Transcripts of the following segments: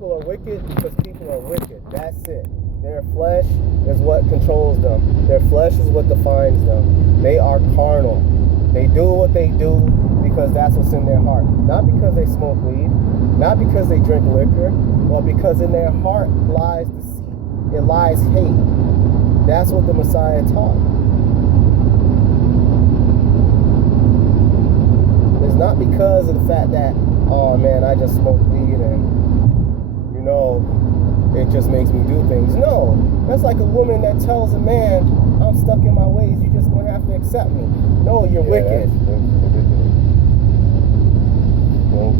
people are wicked because people are wicked. That's it. Their flesh is what controls them. Their flesh is what defines them. They are carnal. They do what they do because that's what's in their heart. Not because they smoke weed, not because they drink liquor, but because in their heart lies deceit. It lies hate. That's what the Messiah taught. It's not because of the fact that, oh man, I just smoke weed and, you know, it just makes me do things. No, that's like a woman that tells a man, I'm stuck in my ways, you're just going to have to accept me. No, you're wicked. That's ridiculous. Well,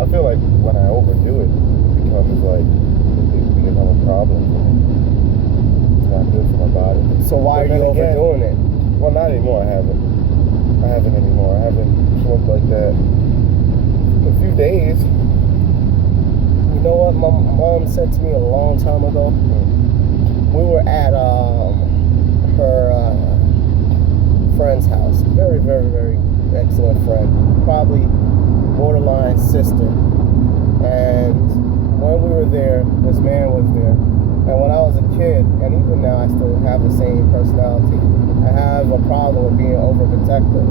I feel like when I overdo it, it becomes like, it becomes a problem for me. It's not good for my body. So why are you overdoing it? Well, not anymore. I haven't anymore. I haven't smoked like that for a few days. You know what my mom said to me a long time ago? We were at her friend's house. Very, very, very excellent friend. Probably borderline sister. And when we were there, this man was there. And when I was a kid, and even now I still have the same personality, I have a problem with being overprotective.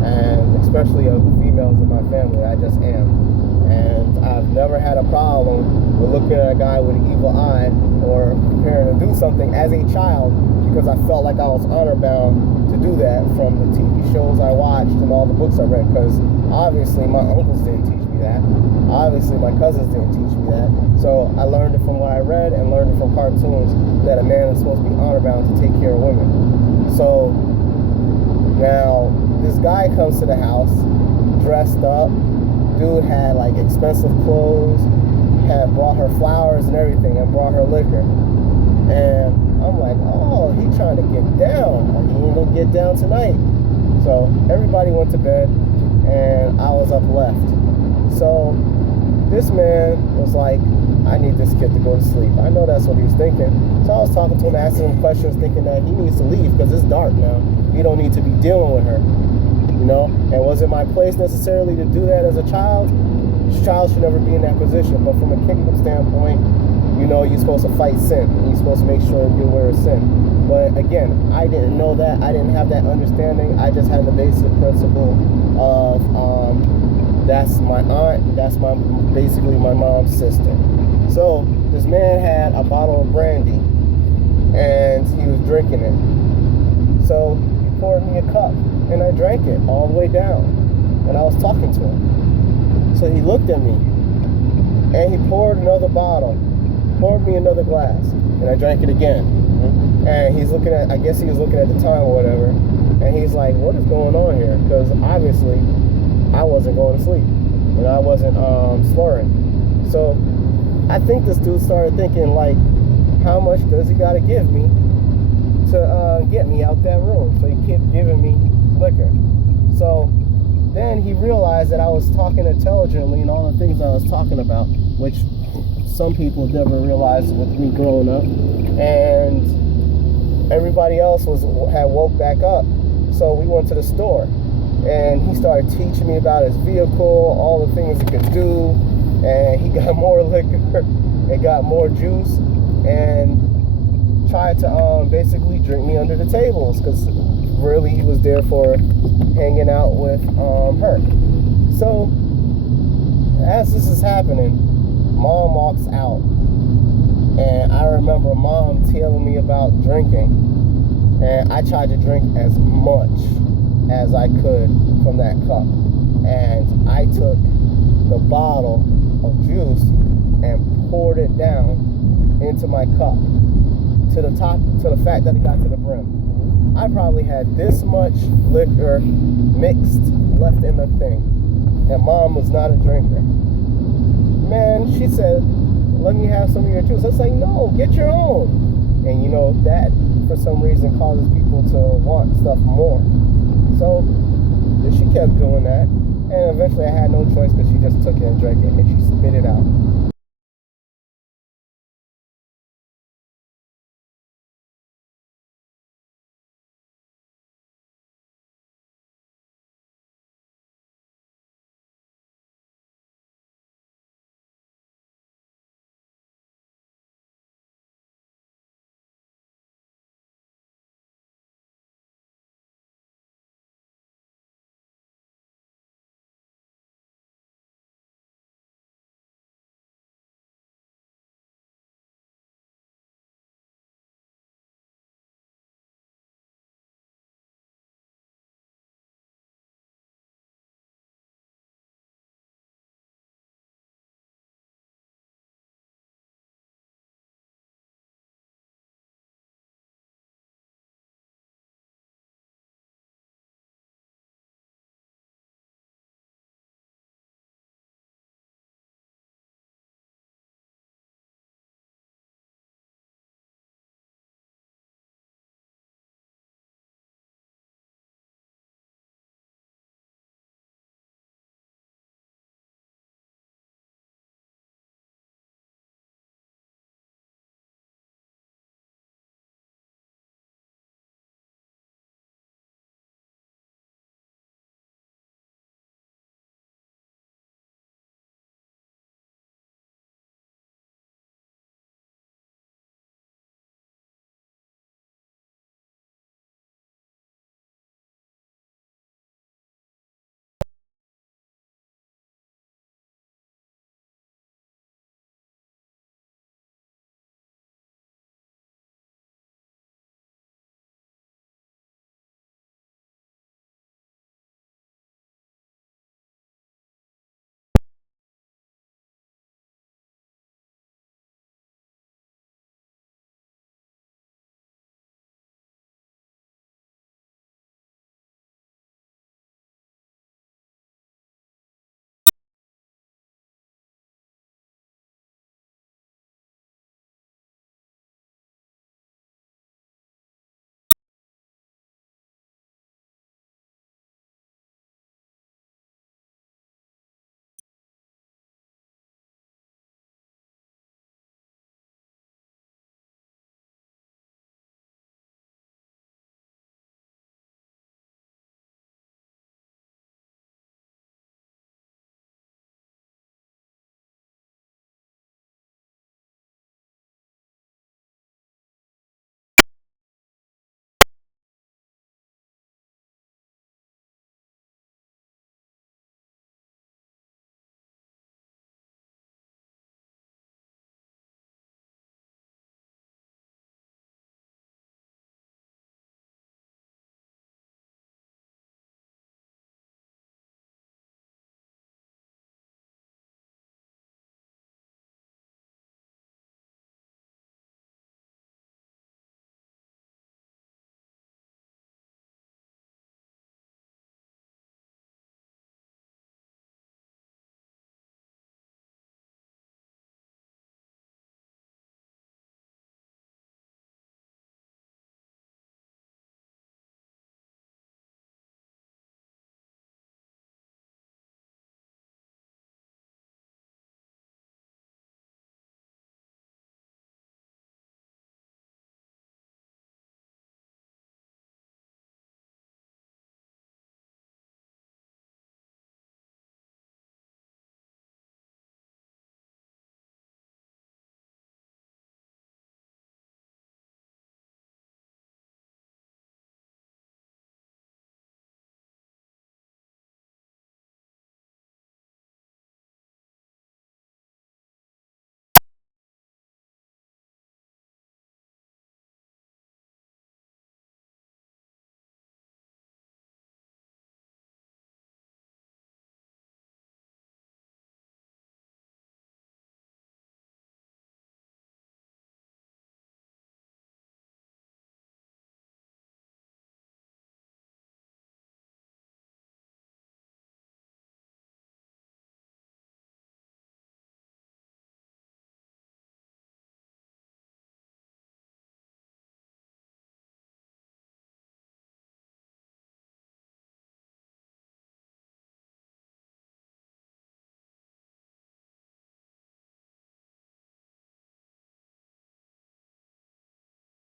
And especially of the females in my family, I just am. And I've never had a problem with looking at a guy with an evil eye or preparing to do something as a child because I felt like I was honor bound to do that from the TV shows I watched and all the books I read, because obviously my uncles didn't teach me that. Obviously my cousins didn't teach me that. So I learned it from what I read and learned it from cartoons that a man is supposed to be honor bound to take care of women. So now this guy comes to the house dressed up. Dude had like expensive clothes, had brought her flowers and everything, and brought her liquor. And I'm like, oh, he trying to get down. He ain't gonna get down tonight. So everybody went to bed, and I was up left. So this man was like, I need this kid to go to sleep. I know that's what he was thinking. So I was talking to him, asking him questions, thinking that he needs to leave because it's dark now. You don't need to be dealing with her. You know, and was it my place necessarily to do that as a child? A child should never be in that position. But from a kingdom standpoint, you know, you're supposed to fight sin. And you're supposed to make sure you're aware of sin. But again, I didn't know that. I didn't have that understanding. I just had the basic principle of that's my aunt. That's basically my mom's sister. So this man had a bottle of brandy, and he was drinking it. So he poured me a cup. And I drank it all the way down. And I was talking to him. So he looked at me. And he poured another bottle. Poured me another glass. And I drank it again. And he's looking at, I guess he was looking at the time or whatever. And he's like, what is going on here? Because obviously, I wasn't going to sleep. And I wasn't slurring. So I think this dude started thinking, like, how much does he got to give me to get me out that room? So he kept giving me liquor. So then he realized that I was talking intelligently and all the things I was talking about, which some people never realized with me growing up, and everybody else had woke back up. So we went to the store, and he started teaching me about his vehicle, all the things he could do, and he got more liquor and got more juice and tried to basically drink me under the tables, because really he was there for hanging out with her. So as this is happening, mom walks out, and I remember mom telling me about drinking, and I tried to drink as much as I could from that cup, and I took the bottle of juice and poured it down into my cup to the top, to the fact that it got to the brim. I probably had this much liquor mixed left in the thing. And mom was not a drinker. Man, she said, let me have some of your juice. I was like, no, get your own. And you know, that for some reason causes people to want stuff more. So she kept doing that. And eventually I had no choice because she just took it and drank it and she spit it out.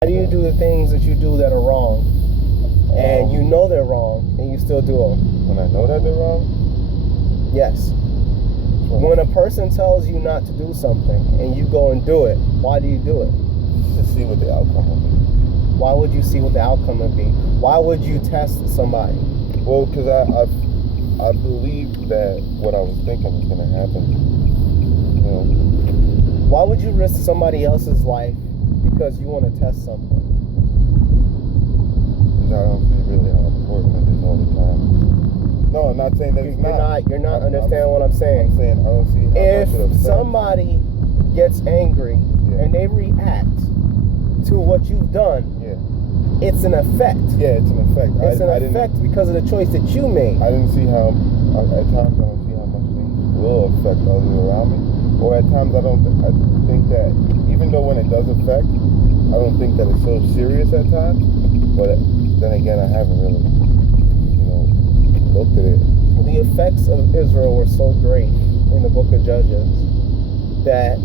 Why do you do the things that you do that are wrong? And you know they're wrong, and you still do them? When I know that they're wrong? Yes. When a person tells you not to do something, and you go and do it, why do you do it? To see what the outcome will be. Why would you see what the outcome would be? Why would you test somebody? Well, because I believe that what I was thinking was going to happen. You know. Why would you risk somebody else's life because you want to test something? Because I don't see really how important it is all the time. No, I'm not saying that it's not. You're not understanding what I'm saying. I'm saying I don't see how if much it affects. somebody gets angry and they react to what you've done, it's an effect. Yeah, it's an effect. It's an effect because of the choice that you made. I didn't see how, at times I don't see how much things will affect others around me. Or at times I think that, even though when it does affect, I don't think that it's so serious at times. But then again, I haven't really, looked at it. The effects of Israel were so great in the book of Judges that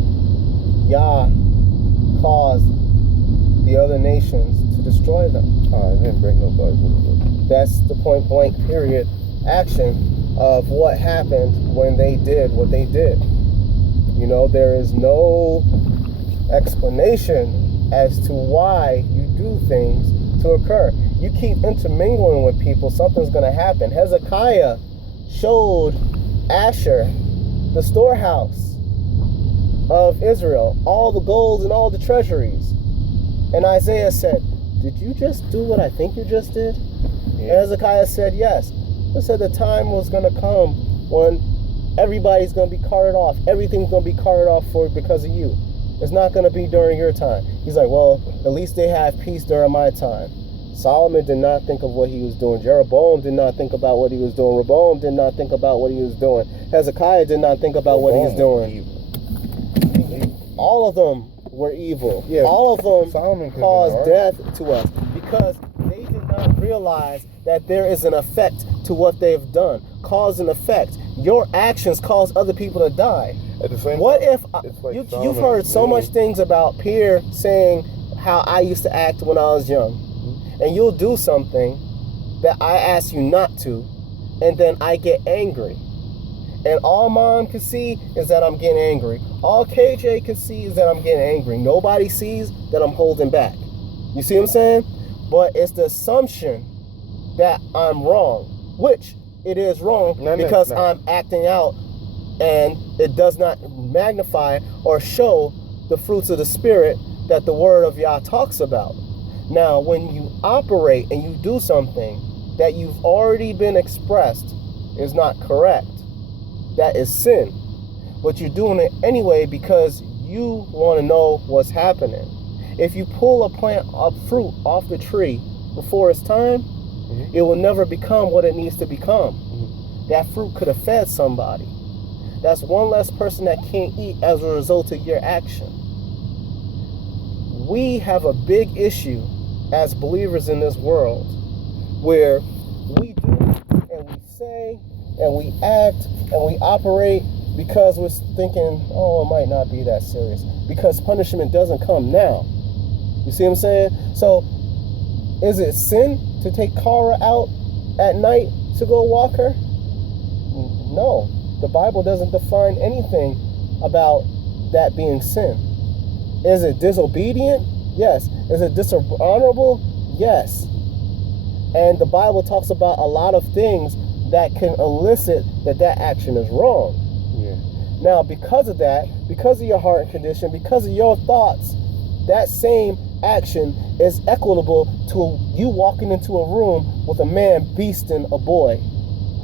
Yah caused the other nations to destroy them. I didn't bring nobody. That's the point blank period action of what happened when they did what they did. There is no explanation as to why you do things to occur. You keep intermingling with people, something's going to happen. Hezekiah showed Asher the storehouse of Israel, all the gold and all the treasuries. And Isaiah said, did you just do what I think you just did? Yeah. And Hezekiah said, yes. He said the time was going to come when everybody's going to be carted off. Everything's going to be carted off because of you. It's not going to be during your time. He's like, well, at least they have peace during my time. Solomon did not think of what he was doing. Jeroboam did not think about what he was doing. Rehoboam did not think about what he was doing. Hezekiah did not think about what he was doing. All of them were evil. Yeah, all of them caused death to us because they did not realize that there is an effect to what they've done. Cause and effect. Your actions cause other people to die. At the same what time, if you've heard so much things about Pierre saying how I used to act when I was young, and you'll do something that I ask you not to, and then I get angry. And all Mom can see is that I'm getting angry. All KJ can see is that I'm getting angry. Nobody sees that I'm holding back. You see what I'm saying? But it's the assumption that I'm wrong, which it is wrong because I'm acting out and it does not magnify or show the fruits of the Spirit that the Word of Yah talks about. Now, when you operate and you do something that you've already been expressed is not correct, that is sin. But you're doing it anyway because you want to know what's happening. If you pull a fruit off the tree before it's time, it will never become what it needs to become. That fruit could have fed somebody. That's one less person that can't eat as a result of your action. We have a big issue as believers in this world where we do and we say and we act and we operate because we're thinking, oh, it might not be that serious. Because punishment doesn't come now. You see what I'm saying? So, is it sin to take Kara out at night to go walk her? No. The Bible doesn't define anything about that being sin. Is it disobedient? Yes. Is it dishonorable? Yes. And the Bible talks about a lot of things that can elicit that action is wrong. Yeah. Now, because of that, because of your heart condition, because of your thoughts, that same action is equitable to you walking into a room with a man beasting a boy,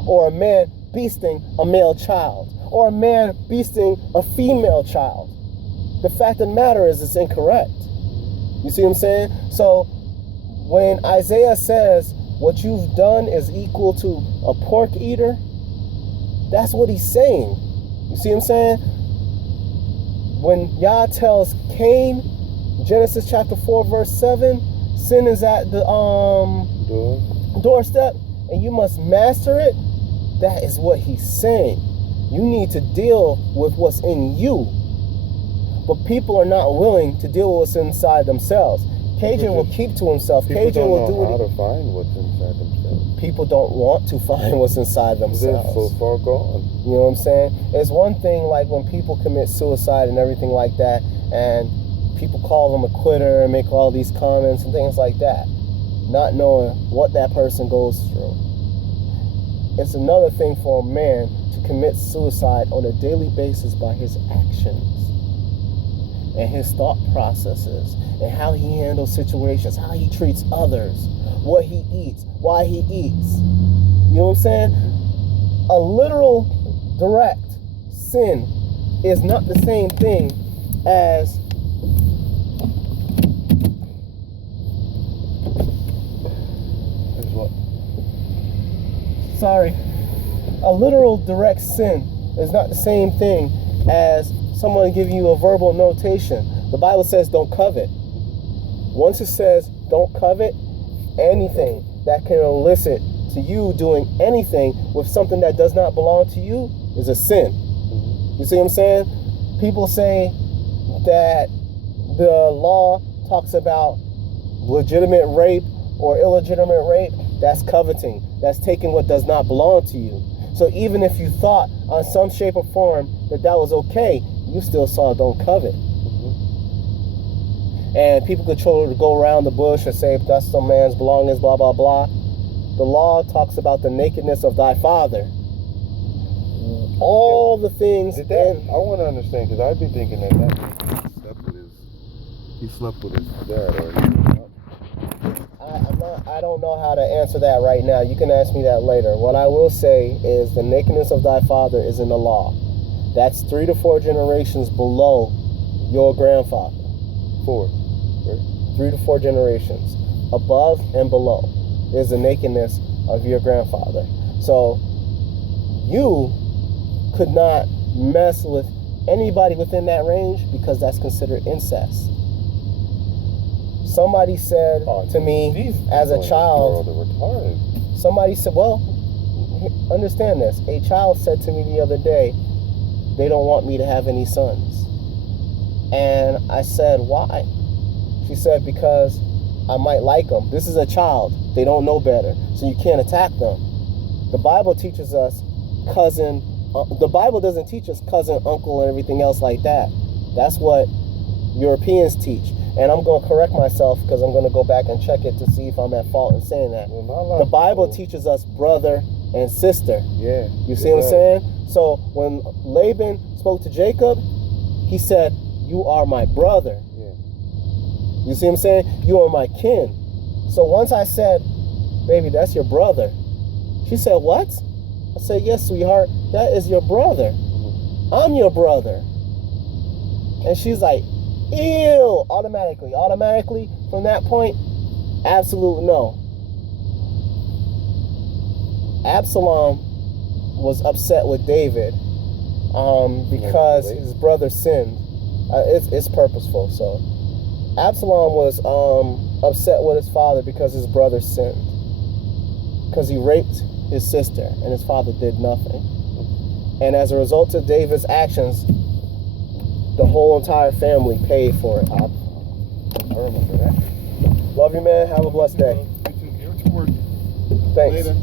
or a man beasting a male child, or a man beasting a female child. The fact of the matter is it's incorrect. You see what I'm saying? So when Isaiah says what you've done is equal to a pork eater, that's what he's saying. You see what I'm saying? When Yah tells Cain, Genesis chapter 4 verse 7, sin is at the doorstep and you must master it, that is what he's saying. You need to deal with what's in you. But people are not willing to deal with what's inside themselves. KJ will keep to himself. People KJ will do don't know how what to find what's inside themselves. people don't want to find what's inside They're themselves. so far gone. You know what I'm saying? It's one thing like when people commit suicide and everything like that, and people call them a quitter and make all these comments and things like that, not knowing what that person goes through. It's another thing for a man to commit suicide on a daily basis by his actions and his thought processes and how he handles situations, how he treats others, what he eats, why he eats. You know what I'm saying? A literal direct sin is not the same thing as What? Sorry. A literal direct sin is not the same thing as someone giving you a verbal notation. The Bible says don't covet. Once it says don't covet, anything that can elicit to you doing anything with something that does not belong to you is a sin. You see what I'm saying? People say that the law talks about legitimate rape or illegitimate rape. That's coveting. That's taking what does not belong to you. So even if you thought on some shape or form that was okay, you still saw don't covet. And people could try to go around the bush and say, if that's some man's belongings, blah, blah, blah. The law talks about the nakedness of thy father. All the things. I want to understand, because I'd be thinking that he slept with his dad, or I don't know how to answer that right now. You can ask me that later. What I will say is the nakedness of thy father is in the law. That's 3 to 4 generations below your grandfather. 4. 3 to 4 generations above and below is the nakedness of your grandfather. So you could not mess with anybody within that range because that's considered incest. Somebody said to me as a child, somebody said, well, understand this. A child said to me the other day, they don't want me to have any sons. And I said, why? She said, because I might like them. This is a child. They don't know better. So you can't attack them. The Bible teaches us cousin. The Bible doesn't teach us cousin, uncle, and everything else like that. That's what Europeans teach. And I'm going to correct myself because I'm going to go back and check it to see if I'm at fault in saying that. The Bible teaches us brother and sister. Yeah. You see what I'm saying? So when Laban spoke to Jacob, he said, you are my brother. Yeah. You see what I'm saying? You are my kin. So once I said, baby, that's your brother. She said, what? I said, yes, sweetheart, that is your brother. I'm your brother. And she's like, ew, automatically from that point, absolute no. Absalom was upset with David because his brother sinned. It's purposeful. So Absalom was upset with his father because his brother sinned, because he raped his sister and his father did nothing. And as a result of David's actions, the whole entire family paid for it. I remember that. Love you, man. Have a blessed day. You too. You're to work. Thanks. Later.